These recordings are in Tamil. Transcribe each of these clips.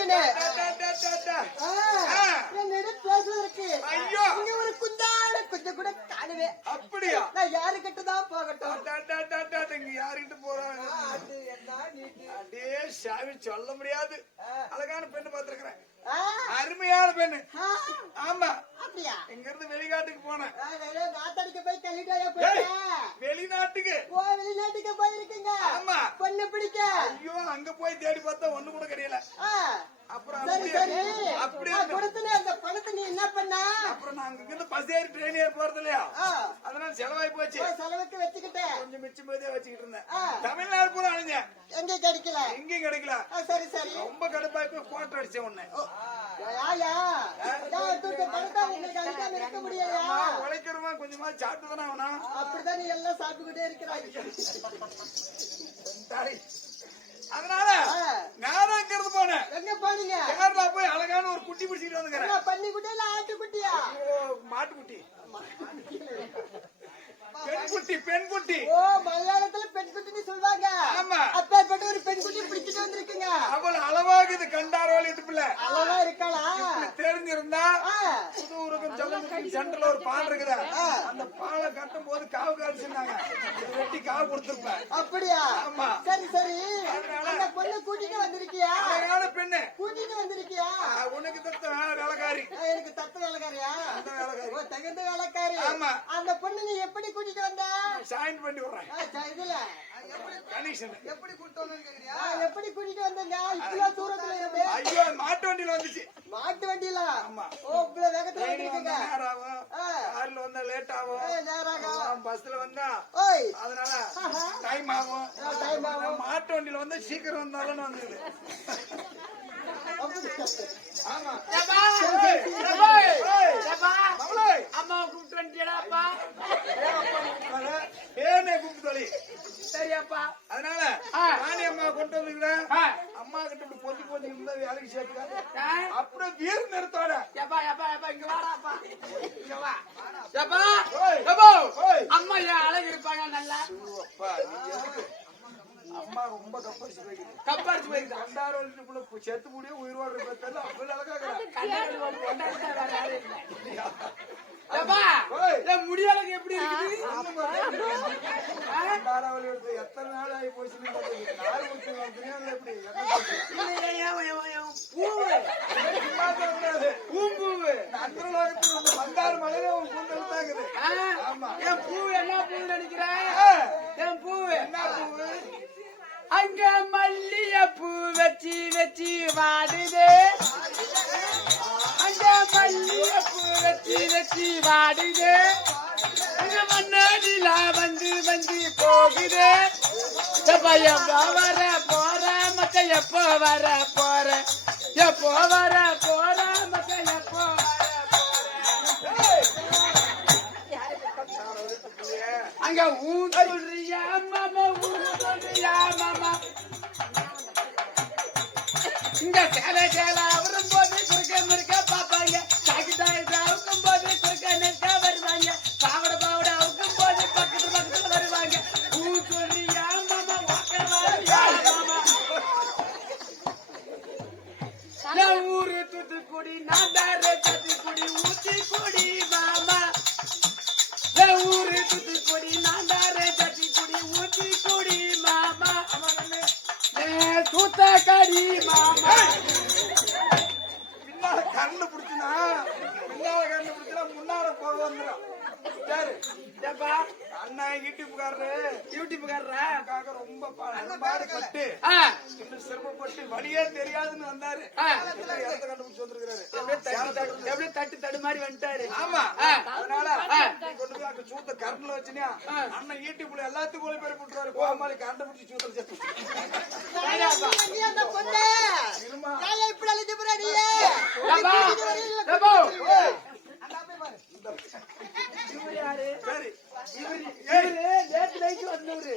இருக்கேன். என்னிடம் பேசுவதற்கு ஐயோ இங்க ஒரு குந்தாட கொஞ்சம் கூட காணவே. அப்படியா? நான் யாருக்கிட்ட தான் போகட்டும்? இங்க யாருக்கிட்ட போறாங்க? அது என்ன நீட்டு? அப்படியே சாவி சொல்ல முடியாது. அழகான பெண்ணு பார்த்திருக்கிறேன், அருமையான பெண்ணு. ஆமா, அப்படியா? இங்க இருந்து வெளிநாட்டுக்கு போனேன். நாத்தடிக்க போய் கல்லிட்டாயா போயிட்டேன்? வெளிநாட்டுக்கு? ஓ, வெளிநாட்டுக்கு போயிருக்கீங்க? ஆமா. பொண்ணு பிடிக்க? ஐயோ, அங்க போய் தேடி பார்த்தா ஒண்ணு கூட கிடையல. அப்புறம் சரி சரி, அப்படியே கொடுத்தனே அந்த பணத்தை நீ என்ன பண்ண? அப்புறம் நான் அங்க இருந்து பஸ் ஏறி ட்ரெயின் ஏறி போறது இல்லையா, அதனால செலவாயி போச்சு. செலவுக்கு வச்சுக்கிட்டேன், கொஞ்சம் மிச்சம் போதே வச்சுக்கிட்டு இருந்தேன். தமிழ்நாடு பூரா அழிஞ்சேன், எங்க கிடைக்கல, எங்கேயும் கிடைக்கல. சரி சரி, ரொம்ப கடுப்பாய் போய் கோட்டை அடிச்சேன் உன்னை. பணத்தை உங்களுக்கு அழிக்காம இருக்க முடியலையா? உழைக்கிறவன் கொஞ்சமா சாப்பிட்டு தானே ஆகணும். அப்படிதான் நீ எல்லாம் சாப்பிட்டுக்கிட்டே இருக்கிறாய். அதனால நேரம் இருந்து போனேன். எங்க போனீங்க? கேரளா போய் அழகான ஒரு குட்டி பிடிச்சிட்டு வந்துக்கிறேன். பண்ணி குட்டியா இல்ல ஆட்டு குட்டியா? மாட்டு குட்டி, பெண் குட்டி, பெண் குட்டி. ஓ, மலையாளத்துல பெண் குட்டின்னு சொல்லுவாங்க. ஆமா, அப்பேற்பட்ட ஒரு பெண் குட்டி பிடிச்சிட்டு வந்திருக்கீங்க. அவள் அளவாக இது கண்டாரோல் இடுப்புல அளவா இருக்காளா? தெரிஞ்சிருந்தா புது ஊருக்கு ஜல்லுக்கு சென்டர்ல ஒரு பால் இருக்குதா, அந்த பாலை கட்டும் போது காவு காய்ச்சிருந்தாங்க, வெட்டி காவு கொடுத்துருப்பேன். அப்படியா? ஆமா. சரி சரி, அந்த பொண்ணு கூட்டிட்டு வந்திருக்கியா? அழகான பெண்ணு கூட்டிட்டு வந்திருக்கியா? உனக்கு தத்த வேலைக்காரி. எனக்கு தத்து வேலைக்காரியா? அந்த வேலைக்காரி. ஓ, தகுந்த வேலைக்காரி. ஆமா. அந்த பொண்ணு நீ எப்படி கூட்டிட்டு வந்த? ஜாயின் பண்ணி விடுறேன். இதுல கனெக்ஷன் எப்படி கூட்டிட்டு வந்தேன்னு கேக்குறியா? எப்படி கூட்டிட்டு வந்தீங்க? இவ்வளவு தூரத்துல இருந்து? ஐயோ, மாட்டு வண்டியில வந்துச்சு. மாட்டு வண்டியில? ஆமா. ஓ, இவ்வளவு வேகத்துல வந்திருக்கீங்க. நேரம் ஆகும், கார்ல வந்தா லேட் ஆகும், நேராக பஸ்ல வந்தா ஓய் அதனால டைம் ஆகும். மாட்டு வண்டியில வந்து சீக்கிரம் வந்தாலும் வந்துது. ஆமா. அம்மா கூப்பிட்டுடாப்பா, ஏனே கூப்பிட்டு தொலை. சரியாப்பா. அதனால நானே அம்மா கொண்டு வந்துக்கிறேன். அம்மா கிட்ட இப்படி பொத்தி பொத்தி இருந்தா வேலைக்கு சேர்த்துக்க. அப்புறம் வீர நிறுத்தோட இங்க வாடாப்பா, இங்க வா. அம்மா ஏன் அழகு இருப்பாங்க நல்லா? அம்மா ரொம்ப கப்படிச்சு போயிடுது. கப்பாடிச்சு போயிருக்கு. கண்டாரோட செத்து முடிய உயிர் வாழ்ற பேர்ல அவ்வளவு அழகாக முடியாளுக்கு எப்படி இருக்குது? எத்தனை நாள் ஆகி போச்சு. எப்படி பூம்பூவு அத்தனை பந்தாறு மலையில உன் கூந்தல் தாக்குது. ஆமா, என் பூ என்ன பூ நினைக்கிறேன்? என் பூ என்ன பூவு? அங்க மல்லிய பூ வச்சு வச்சு வாடுது, அங்க மல்லிய பூ வச்சு வச்சு வாடுது, அங்க மண்ணாடிலா வந்து வந்து போகுது. எப்ப வர போற மக்க, எப்போ வர போற, எப்போ வர போற மக்க, எப்போ அங்க ஊன் சொல்றியா மாமா, ஊன் சொல்றியா மாமா. இங்க சேலை சேலை வரும் போது குறுக்க முறுக்க பாப்பாங்க, சாக்கி சாயிட்டு அவுக்கும் போது குறுக்க நெற்க வருவாங்க, பாவட பாவட அவுக்கும் போது பக்கத்துல பக்கத்துல வருவாங்க. ஊன் சொல்றியா மாமா, வாக்க வரியா மாமா. நான் ஊரு தூத்துக்குடி, நான் தார தூத்துக்குடி, ஊத்திக்குடி மாமா. ஊரு தூத்துக்குடி, நான் தார தூத்துக்குடி, ஊத்திக்குடி மாமா. தூத்தக்கடி மாமா. பின்னால கண்ணு பிடிச்சுனா, பின்னால கண்ணு பிடிச்சா முன்னால போக வந்துடும். சரி அண்ணா யூடியூப்காரருக்காக ரொம்ப பாடுபட்டு இன்னும் சிரமப்பட்டு வழியே தெரியாதுன்னு வந்தாரு. இடத்த கண்டுபிடிச்சு வந்திருக்காரு. எப்படியே தட்டு தடு மாதிரி வந்துட்டாரு. ஆமா, அதனால கொண்டு போய் அங்க சூத்த கரண்ட்ல வச்சுனா அண்ணன் யூடியூப்ல எல்லாத்துக்கும் ஒளி பேர் போட்டுருவாரு. கோமாளி கரண்ட் பிடிச்சி சூத்த சேர்த்து இப்படி அழைச்சு போறாடியே. சரி, நேற்று நைட்டு வந்தவரு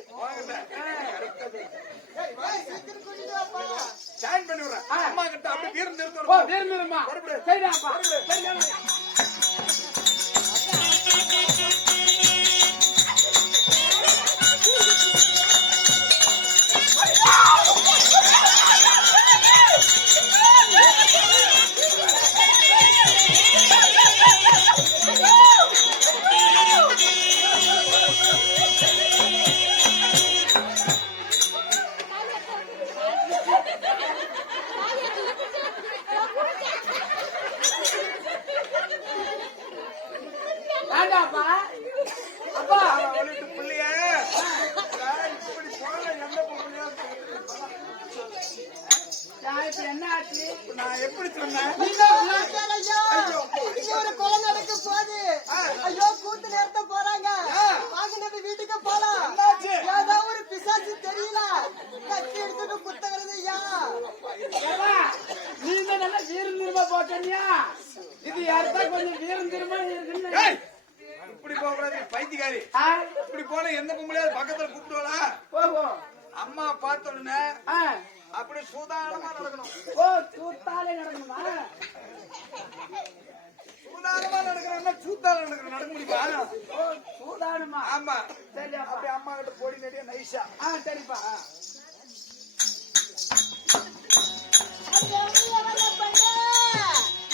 ஜாயின் பண்ணி விடுறேன். அம்மா கிட்ட அப்படி வீரம் நிறுத்தமா. சரிடாப்பா. என்னாச்சு என்னாச்சு நான் எப்படி சொன்னேன் நீங்க பார்த்தாரு ஐயா. இங்க ஒரு கொலை நடக்க போகுது. ஐயோ கூத்து நிறுத்த போறாங்க. வாங்க நம்ம வீட்டுக்கு போலாம். என்னாச்சு? ஏதோ ஒரு பிசாசு தெரியல. கத்தி எடுத்துட்டு குத்துறது ஐயா. ஏம்மா, நீ தான் நல்லா வீரம் திரும்ப போட்டனியா இது யாருக்கா கொஞ்சம் வீரம் திரும்ப இருக்குன்னு ஏய், இப்படி போகக்கூடாது பைத்தியக்காரி. ஆ, இப்படி போன எந்த பொம்பளையாவது பக்கத்துல கூப்பிடுவாளா? ஓஹோ அம்மா பார்த்த உடனே ஆ, அப்படி சூதானமா நடக்கணும். ஓ சூத்தாலே நடக்கணுமா சூதானமா நடக்கணும்னா சூத்தால நடக்கணும். நடக்க முடியுமா? ஓ சூதானுமா ஆமா. சரி அப்பா அப்படி அம்மா கிட்ட போடி நடியா நைஸா. சரிப்பா அது எப்படியா வர பண்ண?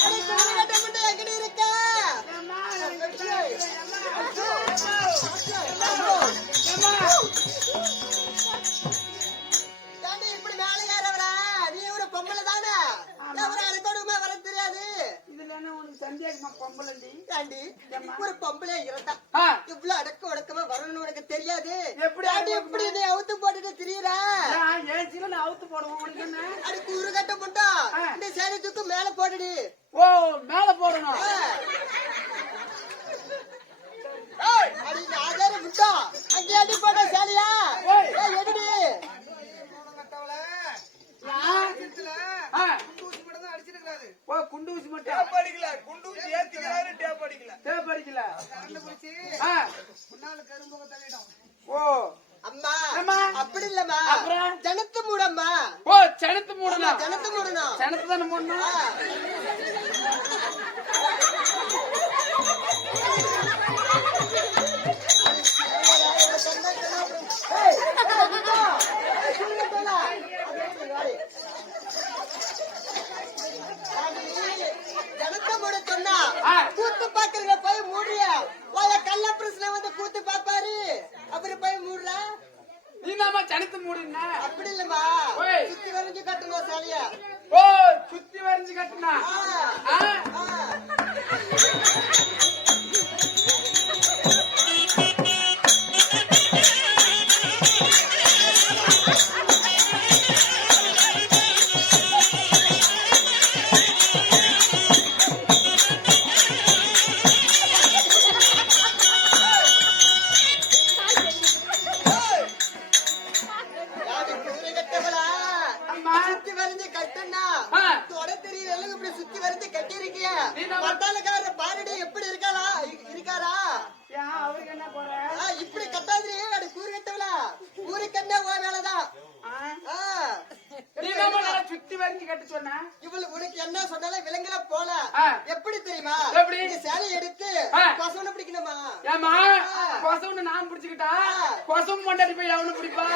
அட குருகட்ட முண்டை எங்கடி இருக்க? அம்மா தாண்டி இப்படி மேலே ஏறவரா? நீ ஒரு பொம்பளை தானே? எவரா அழுத்தோடுமா வர தெரியாது? இதுல என்ன உனக்கு சந்தேகமா பொம்பளண்டி தாண்டி ஒரு பொம்பளை இருந்தா ஆ, இவ்வளவு அடக்க ஒடுக்கமா வரணும்னு உனக்கு தெரியாது. எப்படி தாண்டி எப்படி நீ அவுத்து போட்டுட்டு திரியற? நான் ஏசில நான் அவுத்து போடுவோம் உனக்கு என்ன அடி குருகட்ட முண்டா இந்த சேலை தூக்கு மேல போடுடி. ஓ மேல போடணும் அடி நாதார முண்டா அங்கே அடி போட்ட சேலையா? ஏய். ஏய் எடுடி. ஆ, ஓ குண்டு ஊசி மட்டும் டேப் அடிக்கல. குண்டு ஊசி ஏத்திக்கிறாரு, டேப் அடிக்கல. தேவை அடிக்கல ஆ, ஓ அம்மா அம்மா. அப்படி இல்லம்மா. அப்புறம்? ஜனத்து மூடம்மா. ஓ சனத்து மூடணும் ஜனத்து மூடணும். சனத்து தானே மூடணும் ஜனத்தை மூட சொன்னா ஆ. கூத்து பாக்குறீங்க போய் மூடிய போய கள்ள பிரச்சனை வந்து கூத்து பாப்பாரு அப்புறம் போய் மூடுற. நீ நாம சனத்து மூடின அப்படி இல்லம்மா. ஓய். சுத்தி வரைஞ்சு கட்டணும் சாலியா. ஓ சுத்தி வரைஞ்சு கட்டுனா ஆ, யாரு குதிரை கட்டவளா? அம்மா சுத்தி வரைஞ்சு கட்டுனா ஆ. தொட தெரியல இப்படி சுத்தி வரைஞ்சு கட்டி இருக்கிய. நீ நம்ம- பட்டாளக்காரர் பாருடி எப்படி இருக்காரா? ஏன் அவருக்கு என்ன போற இப்படி கட்டாதிரி அது கூறு கட்டவளா? கூறு கண்ணா ஓ வேலைதான். ஆ, ஆ. நீ நாம நல்லா சுத்தி வரைஞ்சு கட்ட சொன்ன இவளு உனக்கு என்ன சொன்னாலும் விலங்குல போல. ஆ. எப்படி தெரியுமா? எப்படி? இந்த சேலை எடுத்து ஆ. பசவனை பிடிக்கணுமா? ஏமா கொசவுன்னு நான் பிடிச்சுக்கிட்டா கொசவும் கொண்டாடி போய் அவனு பிடிப்பா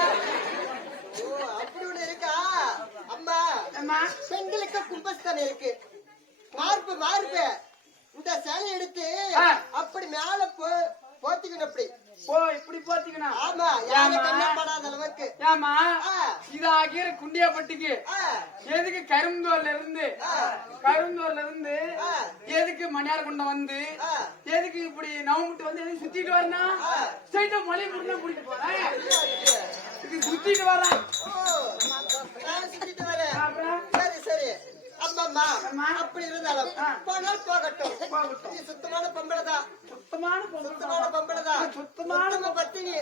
ஓ அப்படி ஒண்ணு இருக்கா? அம்மா ஏம்மா பெண்களுக்கு கும்பஸ்தானம் இருக்கு. மார்பு இந்த சேலை எடுத்து ஆ. அப்படி மேல போத்திக்கணும் அப்படி. ஓ இப்படி போத்திக்கணும் ஆமா யாரு கண்ணப்படாத அளவுக்கு. ஏமா ஆ. இது ஆகிய குண்டியாப்பட்டிக்கு ஆ. எதுக்கு கரும்புதோர்ல இருந்து எதுக்கு மணியார் குண்டம் வந்து ஆ. எதுக்கு இப்படி நவமுட்டு வந்து எதுக்கு சுத்திட்டு வரணும் ஸ்ட்ரைட்டா மலை முருகா பிடிக்க போறேன் இது சுத்திட்டு வர்றேன் ஓ, நான் சுத்திட்டு வரேன். அப்புறம் சரி அம்மா அம்மா. அப்படி இருந்தாலும் ஆ. போனால் போகட்டும். போகட்டும். நீ சுத்தமான பொம்பளை தான். சுத்தமான சுத்தமான பொம்பளை தான். சுத்தமான சுத்தமா பத்தினி.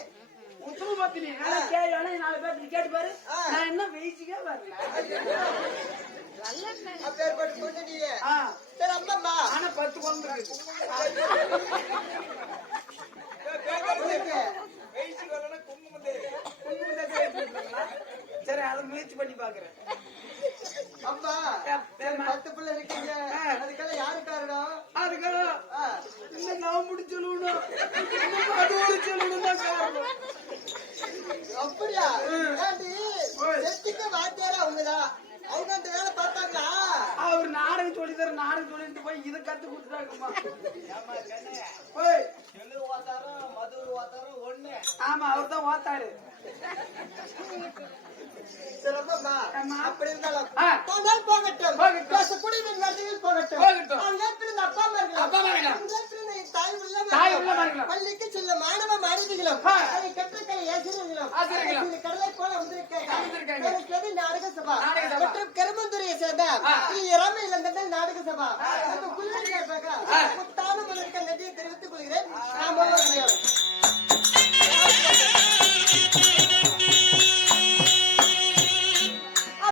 உத்தம பத்தினி கேள்வி 4 பேர் கேட்டு பாரு ஆ. நான் என்ன வெயிச்சுக்கே வரல அப்பேற்பட்ட பொண்ணு நீ. ஆ, சரி அம்மா ஆனா 10 குழந்தை இருக்கு உனக்கு வெயிச்சு வரலன்னா குங்குமம் தெரியும். குங்குமம் தான் சேர்த்து விட்டுருங்களா? சரி அதை முயற்சி பண்ணி பாக்குறேன் அம்மா சரி, 10 பிள்ளை இருக்கீங்க. அதுக்கெல்லாம் யாரு காரணம்? அதுக்கெல்லாம் ஆ. இன்னும் நான் முடிச்சலும் அது ஒரு செலவு தான் காரணம் அப்படியா? ஏண்டி, செட்டிக்கு வாத்தியாரா அவங்கதான். அவங்க அந்த வேலை பார்த்தாங்களா? அவர் நாடகம் சொல்லிட்டு போய் இதை கத்து கொடுத்துட்டாங்கம்மா ஆமா அவர் தான் ஓத்தாரு சிலம்பம்மா, ஆமா. அப்படி இருந்தாலும் ஆ. போனால் போகட்டும். போகட்டும். பேசக்கூடிய நதியில் போகட்டும். போகட்டும். அவங்க ஏற்கனவே அப்பா அம்மா இருக்கலாம். அப்பா அம்மா இருக்கலாம். அவங்க ஏற்கனவே தாய் உள்ள தாய் உள்ள மகன்கள். மகன்கள். பள்ளிக்கு செல்ல மாணவ மாணவிகளும் ஆ. அதை கற்றுக்கலை ஆசிரியர்களும் ஆசிரியர்களும். கடலை போல வந்திருக்காங்க. வந்திருக்காங்க. எனக்கு எது நாடக சபா நாடக சபா. மற்றும் கருமந்துறையை சேர்ந்த ராமையிலந்தன் நாடக சபா குழுவில் முத்தான முதற்க நன்றியை தெரிவித்துக் கொள்கிறேன்.